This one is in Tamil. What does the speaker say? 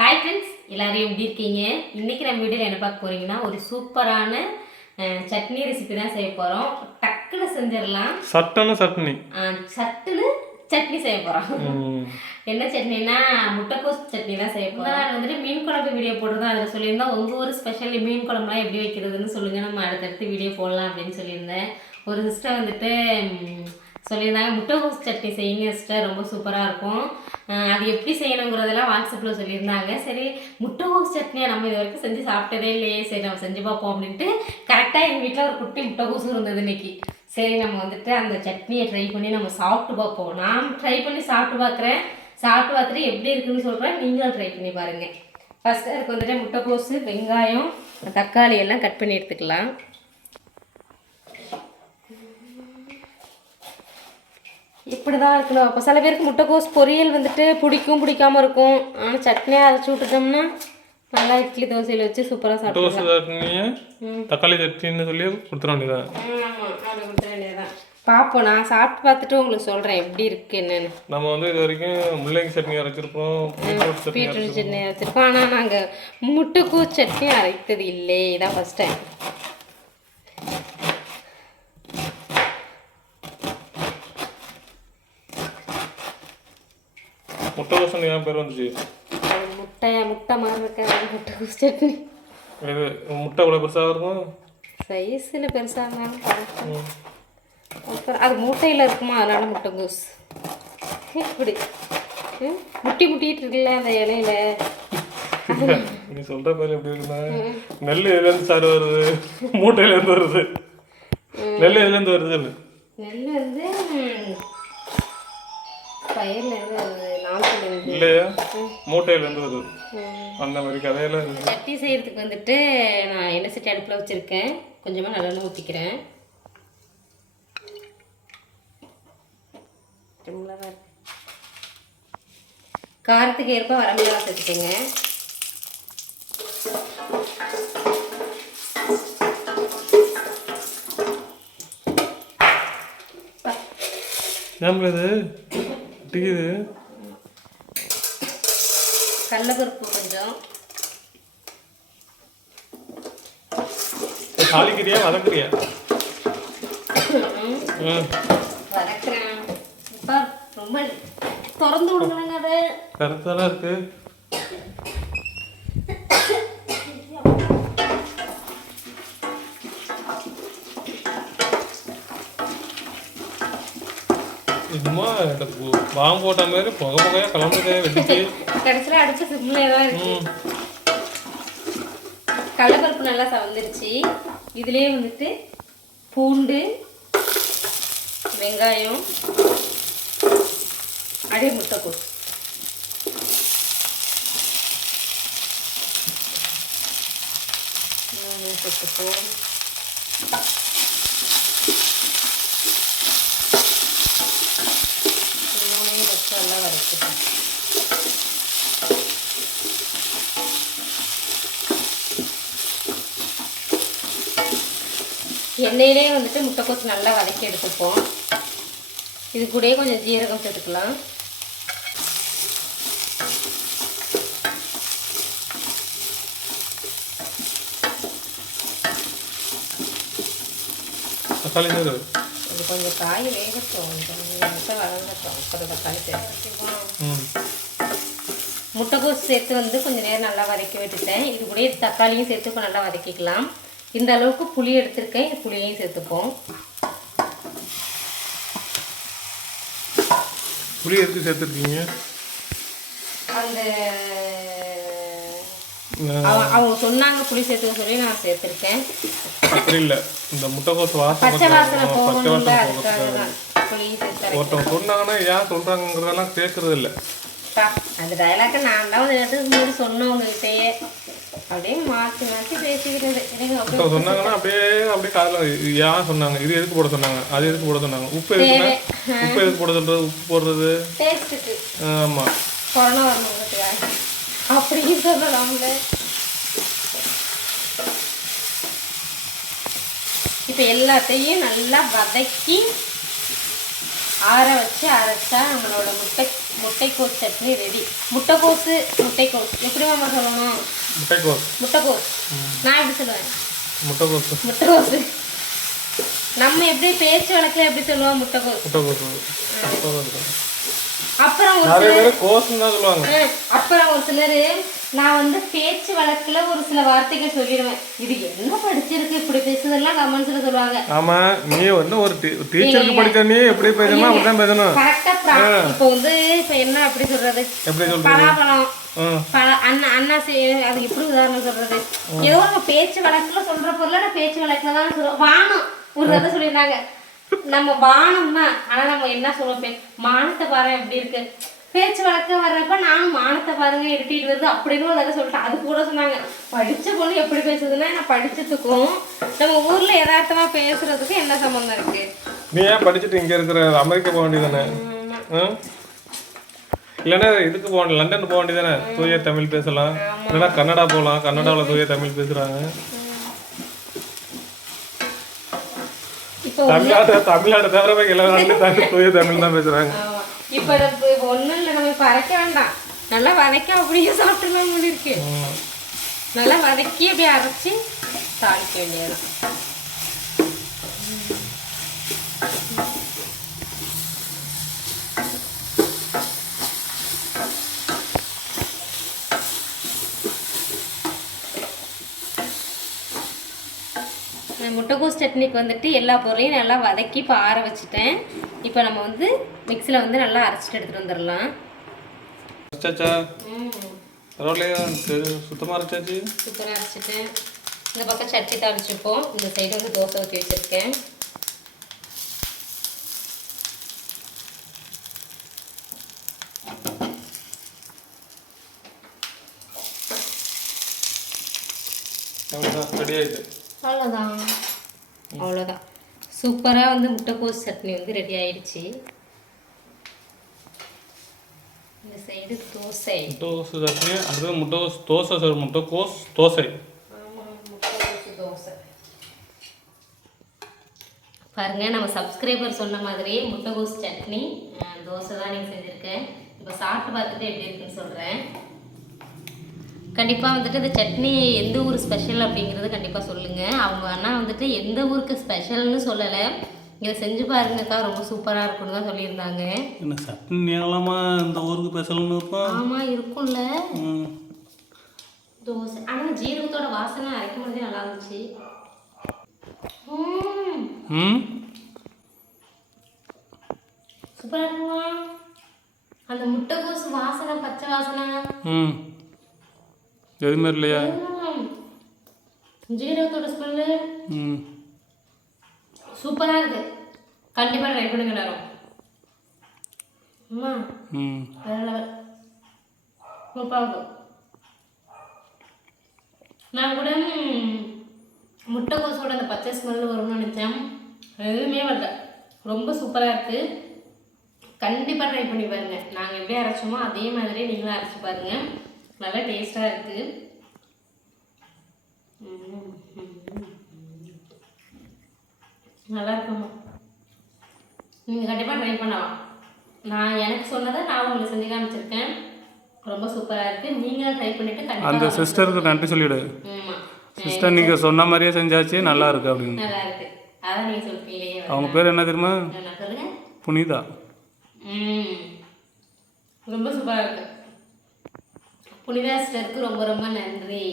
ஹாய் ஃப்ரெண்ட்ஸ் எல்லாரும் எப்படி இருக்கீங்க? இன்னைக்கு நம்ம வீடியோவில் என்ன பார்க்க போறீங்கன்னா ஒரு சூப்பரான சட்னி ரெசிபி தான் செய்ய போகிறோம் டக்குன்னு செஞ்சிடலாம். சட்டன சட்னி. சட்டுன்னு சட்னி செய்ய போகிறோம். என்ன சட்னினா முட்டைக்கோஸ் சட்னி தான் செய்ய போகிறோம் நான் வந்துட்டு மீன் குழம்பு வீடியோ போட்டிருந்தோம். அதில் சொல்லியிருந்தோம் உங்கள் ஊர் ஸ்பெஷல் மீன் குழம்புலாம் எப்படி வைக்கிறதுன்னு சொல்லுங்கள் நம்ம அடுத்தடுத்து வீடியோ போடலாம் அப்படின்னு சொல்லியிருந்தேன். ஒரு சிஸ்டர் வந்துட்டு சொல்லியிருந்தாங்க. முட்டைக்கோஸ் சட்னி செய்யுங்க சிஸ்டர். ரொம்ப சூப்பராக இருக்கும். அது எப்படி செய்யணுங்கிறதெல்லாம் வாட்ஸ்அப்பில் சொல்லியிருந்தாங்க. சரி முட்டைக்கோஸ் சட்னியை நம்ம இது வரைக்கும் செஞ்சு சாப்பிட்டதே இல்லையே. சரி நம்ம செஞ்சு பார்ப்போம் அப்படின்ட்டு கரெக்டாக எங்கள் வீட்டில் ஒரு குட்டி முட்டைக்கோசும் இருந்தது இன்னைக்கு. சரி நம்ம வந்துட்டு அந்த சட்னியை ட்ரை பண்ணி நம்ம சாப்பிட்டு பார்ப்போம். நான் ட்ரை பண்ணி சாப்பிட்டு பார்க்குறேன். சாப்பிட்டு பார்த்துட்டு எப்படி இருக்குன்னு சொல்கிறேன் நீங்களும் ட்ரை பண்ணி பாருங்கள் ஃபஸ்ட்டு அதுக்கு வந்துட்டு முட்டைக்கோஸு வெங்காயம் தக்காளி எல்லாம் கட் பண்ணி எடுத்துக்கலாம். இப்படி தான் இருக்கணும். அப்போ சில பேருக்கு முட்டைக்கோஸ் பொரியல் வந்துட்டு பிடிக்கும் பிடிக்காம இருக்கும். ஆனால் சட்னியாக அரைச்சி விட்டுட்டோம்னா நல்லா இட்லி தோசையில் வச்சு சூப்பராக சாப்பிடுவோம் தக்காளி சட்னின்னு சொல்லி கொடுத்துட வேண்டியதான் ஆமாம் அப்படி கொடுத்துட வேண்டியதான் பார்ப்போம் நான் சாப்பிட்டு பார்த்துட்டு உங்களுக்கு சொல்கிறேன் எப்படி இருக்கு என்னன்னு. நம்ம வந்து இது வரைக்கும் முள்ளங்கி சட்னி அரைச்சிருப்போம் பீட்ரூட் சட்னி வச்சுருக்கோம் ஆனால் நாங்கள் முட்டைக்கோஸ் சட்னி அரைத்தது இல்லை. இதான் ஃபஸ்ட் டைம் முட்டை தோசை ஏன் பேர் வந்துச்சு முட்டை முட்டை மாதிரி இருக்க முட்டைக்கோஸ் சட்னி இது முட்டை இவ்வளோ பெருசாக இருக்கும் சைஸில் பெருசாக இருந்தாலும். அப்புறம் அது மூட்டையில் இருக்குமா அதனால முட்டைக்கோஸ் இப்படி ம், முட்டி முட்டிட்டு இருக்குல்ல அந்த இலையில நீ சொல்கிற பேர் எப்படி இருக்குன்னா நெல் எதுலேருந்து சார் வருது மூட்டையிலேருந்து வருது நெல் எதுலேருந்து வருது நெல் வந்து பயிர்லேருந்து வருது இல்லையா மூட்டையிலேருந்து வருது அந்த மாதிரி கதையெல்லாம் இருக்குது சட்னி செய்கிறதுக்கு வந்துட்டு நான் எண்ணெய் சட்டி அடுப்பில் வச்சுருக்கேன். கொஞ்சமாக நல்லெண்ணெய் ஊற்றிக்கிறேன் காரத்துக்கு ஏற்ப வரமிளகா சேர்த்துக்கோங்க. இது? டிக்குது கடலப்பருப்பு கொஞ்சம். தாளிக்கிறியா வதக்குறியா வதக்குறேன். ரொம்ப திறந்து விடுங்களேங்க அதை. கரெக்டாக தான் பு- பாம்பு போட்ட மாதிரி புகை புகையா கிளம்புதே வெட்டிக்கு கடைசியில் அடுப்பு சிம்லே தான் இருக்கு. கடலப்பருப்பு நல்லா சவந்துருச்சு. இதுலேயே வந்துட்டு பூண்டு வெங்காயம் அப்படியே முட்டைக்கோஸ். மூணு சேர்த்துப்போம் மூணையும் வச்சு எண்ணெயிலே வந்துட்டு முட்டைக்கோசு நல்லா வதக்கி எடுத்துப்போம். இது கூடயே கொஞ்சம் ஜீரகம் சேர்த்துக்கலாம். தக்காளி இது கொஞ்சம் காய் வேகட்டும். கொஞ்சம் வளர்ந்துட்டோம் அப்புறம் தக்காளி ம். முட்டைக்கோஸ் சேர்த்து வந்து கொஞ்சம் நேரம் நல்லா வதக்கி விட்டுட்டேன். இது கூடயே தக்காளியும் சேர்த்து இப்போ நல்லா வதக்கிக்கலாம். இந்த அளவுக்கு புளி எடுத்திருக்கேன். புளியையும் சேர்த்துப்போம். புளி எடுத்து சேர்த்துருக்கீங்க? அந்த அவங்க சொன்னாங்க புளி சேர்த்துக்க சொல்லி நான் சேர்த்துருக்கேன். அப்படி இல்லை. இந்த முட்டைக்கோஸ் வாசம் பச்சை வாசனை ஒருத்தவங்க சொன்னாங்கன்னா ஏன் சொல்கிறாங்கிறதெல்லாம் கேட்கறது இல்லை. அரைப்பா. அந்த டயலாக்கை நான் தான் அப்படியே மாற்றி மாற்றி பேசிக்கிறது. சொன்னாங்கன்னா அப்படியே அப்படியே காதில் ஏன் சொன்னாங்க? இது எதுக்கு போட சொன்னாங்க? அது எதுக்கு போட சொன்னாங்க? உப்பு எதுக்குன்னா உப்பு எதுக்கு போட உப்பு போடுறது? ஆமாம் கொரோனா அப்படின்னு சொல்லலாம்ல. இப்போ எல்லாத்தையும் நல்லா வதக்கி ஆற வச்சு அரைச்சா நம்மளோட முட்டை முட்டைக்கோஸ் சட்னி ரெடி முட்டைக்கோஸு முட்டைக்கோஸ். எப்படி மாமா சொல்லணும்? முட்டைக்கோஸ். முட்டைக்கோஸ். நான் எப்படி சொல்லுவேன்? முட்டைக்கோஸ். முட்டைக்கோஸ். நம்ம எப்படி பேச்சு வழக்கில் எப்படி சொல்லுவோம் முட்டைக்கோஸ்? முட்டைக்கோஸ். அப்புறம் ஒரு கோஸ்ன்னு சொல்லுவாங்க. ஆ, அப்புறம் ஒரு சிலர் நான் வந்து பேச்சு வழக்குல ஒரு சில வார்த்தைகள் சொல்லிடுவேன். இது என்ன படிச்சிருக்கு? இப்படி பேசுதெல்லாம் கமெண்ட்ஸ்ல சொல்லுவாங்க. ஆமா நீ வந்து ஒரு டீச்சருக்கு படிச்ச நீ எப்படி பேசணுமோ அப்படிதான் பேசணும். கரெக்டா இப்போ வந்து இப்போ என்ன அப்படி சொல்றது? எப்படி சொல்றது? பலாப்பழம். ம் பல அண்ணா அண்ணா அது எப்படி உதாரணம் சொல்றது? ஏதோ பேச்சு வழக்குல சொல்ற பொருளை பேச்சு வழக்குல தான் சொல்றோம் வானம் ஒரு தடவை சொல்லியிருந்தாங்க. நம்ம வானம் தான் ஆனா நம்ம என்ன சொல்லுவோம்? மானத்தை பாரு எப்படி இருக்கு. பேச்சு வழக்கு வர்றப்ப நானும் மானத்தை பாருங்க இருட்டிட்டு வருது அப்படின்னு ஒரு தடவை சொல்லிட்டேன். அது கூட சொன்னாங்க. படிச்ச பொண்ணு எப்படி பேசுதுன்னா நான் படிச்சதுக்கும் நம்ம ஊர்ல யதார்த்தமா பேசுறதுக்கும் என்ன சம்மந்தம் இருக்கு? நீ ஏன் படிச்சுட்டு இங்க இருக்கிற? அமெரிக்கா போக வேண்டியதானே? இல்லைன்னா இதுக்கு போக லண்டன் போக வேண்டியதானே தூய தமிழ் பேசலாம். இல்லைன்னா கன்னடா போகலாம். கன்னடாவில் தூய தமிழ் பேசுறாங்க. தமிழ்நாடு தமிழ்நாடு தவிர எல்லா நாட்டிலும் தமிழ் தூய தமிழ் தான் பேசுறாங்க. இப்ப ஒண்ணும் இல்லை நம்ம அரைக்க வேண்டாம் நல்லா வதக்கி அப்படியே சாப்பிட்டுலாம் இருக்கு. நல்லா வதக்கி அப்படியே அரைச்சி தாளிக்க வேண்டியதுதான் முட்டைகோஸ் சட்னிக்கு வந்துட்டு எல்லா பொருளையும் நல்லா வதக்கி இப்போ ஆற வச்சுட்டேன். இப்போ நம்ம வந்து மிக்ஸியில் வந்து நல்லா அரைச்சிட்டு எடுத்துகிட்டு வந்துடலாம். அரைச்சாச்சா? பரவாயில்லையா? தெரி- சுத்தமா அரைச்சாச்சு. சூப்பராக அரைச்சிட்டேன். இந்த பக்கம் சட்னி தாளிச்சுப்போம் இந்த சைடு வந்து தோசை ஊற்றி வச்சுருக்கேன். அவ்வளோதான் ரெடி ஆயிட்டு. அவ்வளோதான் அவ்வளோதான் சூப்பராக வந்து முட்டைக்கோஸ் சட்னி வந்து ரெடி ஆயிடுச்சு. இந்த சைடு தோசை. முட்டைகோஸ் சட்னி அடுத்தது முட்டைகோஸ் தோசை சார் தோசை. முட்டைக்கோஸ் தோசை. பாருங்க நம்ம சப்ஸ்கிரைபர் சொன்ன மாதிரியே முட்டைகோஸ் சட்னி தோசை தான் நீங்கள் செஞ்சுருக்கேன். இப்போ சாப்பிட்டு பார்த்துட்டு எப்படி இருக்குன்னு சொல்கிறேன் கண்டிப்பாக வந்துட்டு இந்த சட்னி எந்த ஊர் ஸ்பெஷல் அப்படிங்கிறது கண்டிப்பாக சொல்லுங்கள் அவங்க அண்ணா வந்துட்டு எந்த ஊருக்கு ஸ்பெஷல்னு சொல்லலை. இதை செஞ்சு பாருங்கக்கா ரொம்ப சூப்பராக இருக்குன்னு தான் சொல்லியிருந்தாங்க. என்ன சட்னி நீளமா இந்த ஊருக்கு பேசலன்னு இருக்கும் ஆமாம் இருக்கும்ல. தோசை. ஆனால் ஜீரகத்தோட வாசனை அரைக்கும் போதே நல்லா இருந்துச்சு. சூப்பராக இருக்குமா? அந்த முட்டைக்கோசு வாசனை பச்சை வாசனை. ம். எதுவுமே இல்லையா. ஜீரகத்தோட ஸ்மெல்லு ம். சூப்பராக இருக்கு. கண்டிப்பாக ட்ரை பண்ணுங்க எல்லாரும். அம்மா. ம். சூப்பராக இருக்கும் நான் கூட ம், முட்டைக்கோஸோட அந்த பச்சை ஸ்மெல் வரும்னு நினச்சேன். எதுவுமே வரல. ரொம்ப சூப்பராக இருக்குது கண்டிப்பாக ட்ரை பண்ணி பாருங்க. நாங்கள் எப்படி அரைச்சோமோ அதே மாதிரி நீங்களும் அரைச்சி பாருங்க. நல்லா டேஸ்ட்டாக இருக்குது நல்லா இருக்குமா நீங்கள் கண்டிப்பாக ட்ரை பண்ணலாம். நான் எனக்கு சொன்னதை நான் உங்களுக்கு செஞ்சு காமிச்சிருக்கேன். ரொம்ப சூப்பராக இருக்குது நீங்களும் ட்ரை பண்ணிவிட்டு அந்த சிஸ்டருக்கு நன்றி சொல்லிவிடு சிஸ்டர் நீங்கள் சொன்ன மாதிரியே செஞ்சாச்சு நல்லா இருக்கு அப்படின்னு. நல்லா இருக்கு. அதான் நீங்கள் சொல்லிட்டீங்களே அவங்க பேர் என்ன தெரியுமா? புனிதா. ரொம்ப சூப்பராக இருக்கு. புனிதா ரொம்ப ரொம்ப நன்றி